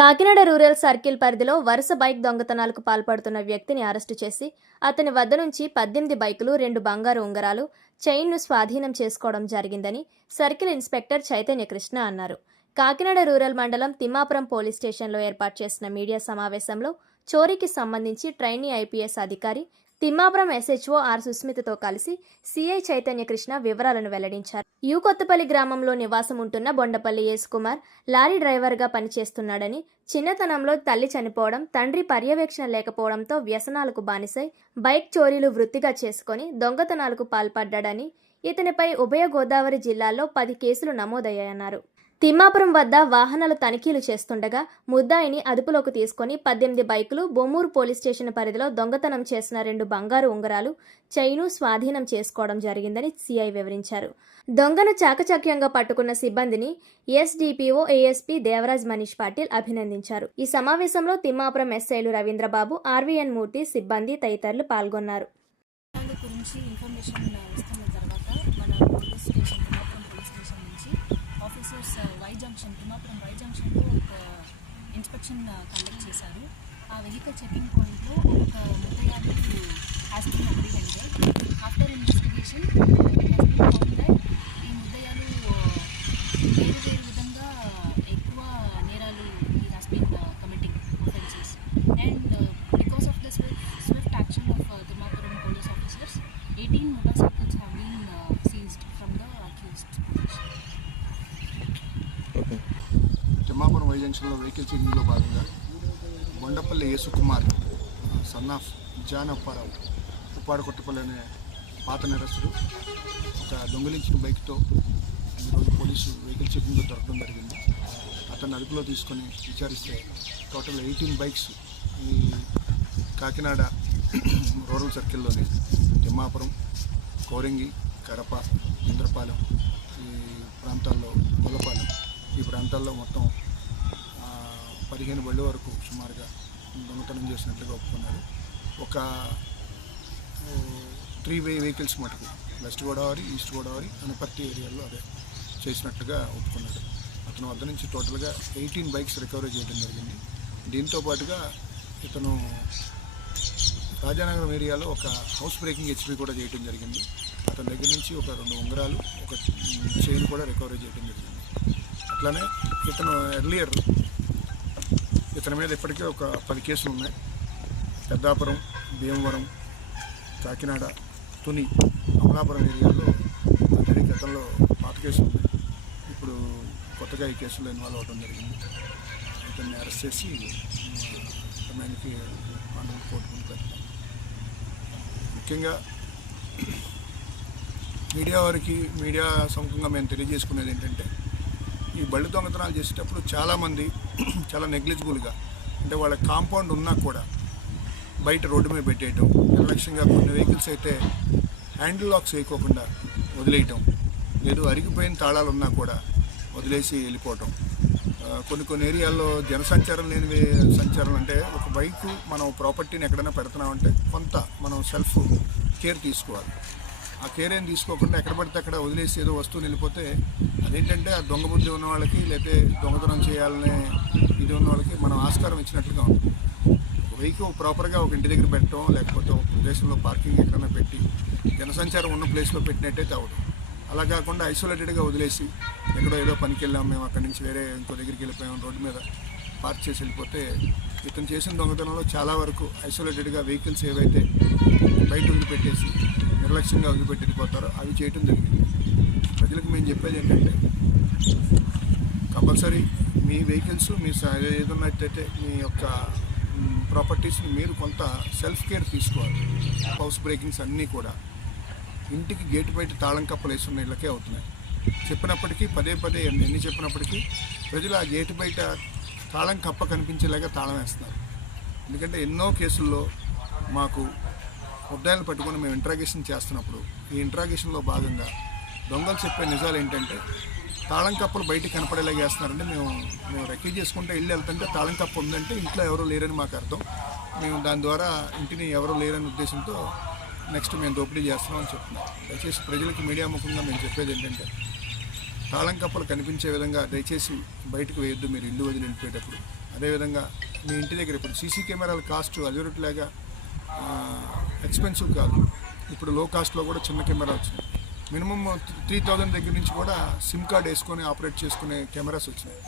Kakinada rural circle పరిధిలో వరుస bike దొంగతనాలకు పాల్పడుతున్న వ్యక్తిని అరెస్టు చేసి అతని వద్ద నుంచి 18 బైకులు, 2 బంగారు ఉంగరాలు, చైన్ను స్వాధీనం చేసుకోవడం జరిగిందని సర్కిల్ ఇన్స్పెక్టర్ చైతన్య కృష్ణ అన్నారు. కాకినాడ రూరల్ మండలం తిమ్మాపురం పోలీస్ స్టేషన్లో ఏర్పాటు చేసిన మీడియా సమావేశంలో చోరీకి సంబంధించి ట్రైనీ ఐపీఎస్ అధికారి తిమ్మాపురం ఎస్హెచ్ఓ ఆర్ సుస్మితతో కలిసి సిఐ చైతన్య కృష్ణ వివరాలను వెల్లడించారు. కొత్తపల్లి గ్రామంలో నివాసం ఉంటున్న బొండపల్లి యేసుకుమార్ లారీ డ్రైవర్గా పనిచేస్తున్నాడని, చిన్నతనంలో తల్లి చనిపోవడం, తండ్రి పర్యవేక్షణ లేకపోవడంతో వ్యసనాలకు బానిసై బైక్ చోరీలు వృత్తిగా చేసుకుని దొంగతనాలకు పాల్పడ్డాడని, ఇతనిపై ఉభయ గోదావరి జిల్లాల్లో 10 కేసులు నమోదయ్యాయన్నారు. తిమ్మాపురం వద్ద వాహనాలు తనిఖీలు చేస్తుండగా ముద్దాయిని అదుపులోకి తీసుకుని 18 బైకులు, బొమ్మూరు పోలీస్ స్టేషన్ పరిధిలో దొంగతనం చేసిన 2 బంగారు ఉంగరాలు, చైను స్వాధీనం చేసుకోవడం జరిగిందని సిఐ వివరించారు. దొంగను చాకచక్యంగా పట్టుకున్న సిబ్బందిని ఎస్డిపిఓ ఏఎస్పీ దేవరాజ్ మనీష్ పాటిల్ అభినందించారు. ఈ సమావేశంలో తిమ్మాపురం ఎస్ఐలు రవీంద్రబాబు, ఆర్వీఎన్ మూర్తి, సిబ్బంది తదితరులు పాల్గొన్నారు. ఆఫీసర్స్ తిమ్మాపురం వై జంక్షన్లో ఒక ఇన్స్పెక్షన్ కండక్ట్ చేశారు. ఆ వెహికల్ చెకింగ్ పాయింట్లో ఒక ముద్దాయిలు has been apprehended. After investigation ఈ ముద్దాయిలు వేరు విధంగా ఎక్కువ నేరాలు ఈ has been committing offences and because of the swift action of Thimmapuram police officers 18 motorcycles have been seized from the accused. Thimmapuram Y జంక్షన్లో వెహికల్ చెకింగ్లో భాగంగా Bondapalli Yesukumar son of John Apparao Uppada Kottapalli అనే పాత నేరస్తుడు ఒక దొంగిలించిన బైక్తో ఈరోజు పోలీసు వెహికల్ చెకింగ్లో దొరకడం జరిగింది. అతన్ని అదుపులో తీసుకొని విచారిస్తే టోటల్ 18 బైక్స్ ఈ కాకినాడ రూరల్ సర్కిల్లోని తిమ్మాపురం, కోరంగి, కడప, ఇంద్రపాలెం ఈ ప్రాంతాల్లో, గొల్లపాలెం ఈ ప్రాంతాల్లో మొత్తం 15 బళ్ళు వరకు సుమారుగా దొంగతనం చేసినట్లుగా ఒప్పుకున్నారు. ఒక 3 వెహికల్స్ మటుకు వెస్ట్ గోదావరి, ఈస్ట్ గోదావరి, అనపర్తి ఏరియాలో అదే చేసినట్లుగా ఒప్పుకున్నాడు. అతని వద్ద నుంచి టోటల్గా 18 బైక్స్ రికవరీ చేయడం జరిగింది. దీంతో పాటుగా ఇతను రాజానగరం ఏరియాలో ఒక హౌస్ బ్రేకింగ్ హెచ్పీ కూడా చేయడం జరిగింది. అతని దగ్గర నుంచి ఒక 2 ఉంగరాలు, ఒక చైన్ కూడా రికవరీ చేయడం జరిగింది. అట్లానే ఇతను ఎర్లియర్ ఇతని మీద ఇప్పటికే ఒక 10 కేసులు ఉన్నాయి. పెద్దాపురం, భీమవరం, కాకినాడ, తుని, అమలాపురం ఏరియాలో అతని గతంలో పాత కేసులు ఉన్నాయి. ఇప్పుడు కొత్తగా ఈ కేసులో ఇన్వాల్వ్ అవ్వడం జరిగింది. ఇతన్ని అరెస్ట్ చేసి సమయానికి ఆంధ్ర కోర్టు ముందు పెట్టాం. ముఖ్యంగా మీడియా సముఖంగా మేము తెలియజేసుకునేది ఏంటంటే, ఈ బళ్ళు దొంగతనాలు చేసేటప్పుడు చాలామంది చాలా నెగ్లిజిబుల్గా, అంటే వాళ్ళ కాంపౌండ్ ఉన్నా కూడా బయట రోడ్డు మీద పెట్టేయటం, నిర్లక్ష్యంగా కొన్ని వెహికల్స్ అయితే హ్యాండిల్ లాక్స్ వేయకోకుండా వదిలేయటం, లేదు అరిగిపోయిన తాళాలు ఉన్నా కూడా వదిలేసి వెళ్ళిపోవటం. కొన్ని ఏరియాల్లో జనసంచారం లేని సంచారం, అంటే ఒక బైక్ మనం ప్రాపర్టీని ఎక్కడైనా పెడుతున్నామంటే కొంత మనం సెల్ఫ్ కేర్ తీసుకోవాలి. ఆ కేర్ ఏం తీసుకోకుండా ఎక్కడ పడితే అక్కడ వదిలేసి ఏదో వస్తువుని వెళ్ళిపోతే అదేంటంటే ఆ దొంగ బుద్ధి ఉన్న వాళ్ళకి, లేకపోతే దొంగతనం చేయాలనే ఇది ఉన్న వాళ్ళకి మనం ఆస్కారం ఇచ్చినట్లుగా ఉంటుంది. వెహికల్ ప్రాపర్గా ఒక ఇంటి దగ్గర పెట్టడం, లేకపోతే ఒక ప్రదేశంలో పార్కింగ్ ఎక్కడైనా పెట్టి జనసంచారం ఉన్న ప్లేస్లో పెట్టినట్టయితే అవడం. అలా కాకుండా ఐసోలేటెడ్గా వదిలేసి ఎక్కడో ఏదో పనికి వెళ్ళాం, మేము అక్కడి నుంచి వేరే ఇంకో దగ్గరికి వెళ్ళిపోయాం, రోడ్డు మీద పార్క్ చేసి వెళ్ళిపోతే ఇతను చేసిన దొంగతనంలో చాలా వరకు ఐసోలేటెడ్గా వెహికల్స్ ఏవైతే బయట వదిలిపెట్టేసి నిర్లక్ష్యంగా వదిలిపెట్టి వెళ్ళిపోతారో అవి చేయటం జరిగింది. ప్రజలకు మేము చెప్పేది ఏంటంటే, కంపల్సరీ మీ వెహికల్స్ మీ ఏదన్నట్టయితే మీ యొక్క ప్రాపర్టీస్ని మీరు కొంత సెల్ఫ్ కేర్ తీసుకోవాలి. హౌస్ బ్రేకింగ్స్ అన్నీ కూడా ఇంటికి గేటు బయట తాళం కప్పలు వేస్తున్న ఇళ్ళకే అవుతున్నాయి. చెప్పినప్పటికీ పదే ఎన్ని చెప్పినప్పటికీ ప్రజలు ఆ గేటు బయట తాళం కప్ప కనిపించేలాగా తాళం వేస్తున్నారు. ఎందుకంటే ఎన్నో కేసుల్లో మాకు ముద్దాయిలు పట్టుకొని మేము ఇంట్రాగేషన్ చేస్తున్నప్పుడు ఈ ఇంట్రాగేషన్లో భాగంగా దొంగలు చెప్పే నిజాలు ఏంటంటే, తాళం కప్పలు బయటికి కనపడేలాగా వేస్తున్నారంటే మేము రెక్కీ చేసుకుంటే ఇల్లు వెళ్తుంటే తాళం కప్ప ఉందంటే ఇంట్లో ఎవరో లేరని మాకు అర్థం. మేము దాని ద్వారా ఇంటిని ఎవరో లేరని ఉద్దేశంతో నెక్స్ట్ మేము దోపిడీ చేస్తున్నామని చెప్తున్నాం. దయచేసి ప్రజలకు మీడియా ముఖంగా మేము చెప్పేది ఏంటంటే, తాళం కప్పలు కనిపించే విధంగా దయచేసి బయటకు వేయొద్దు మీరు ఇల్లు వదిలి వెళ్ళిపోయేటప్పుడు. అదేవిధంగా మీ ఇంటి దగ్గర ఇప్పుడు సీసీ కెమెరాల కాస్ట్ అదివరట్లాగా ఎక్స్పెన్సివ్ కాదు. ఇప్పుడు లో కాస్ట్లో కూడా చిన్న కెమెరా వచ్చినాయి. మినిమం 3000 దగ్గర నుంచి కూడా సిమ్ కార్డ్ వేసుకొని ఆపరేట్ చేసుకునే కెమెరాస్ వచ్చినాయి.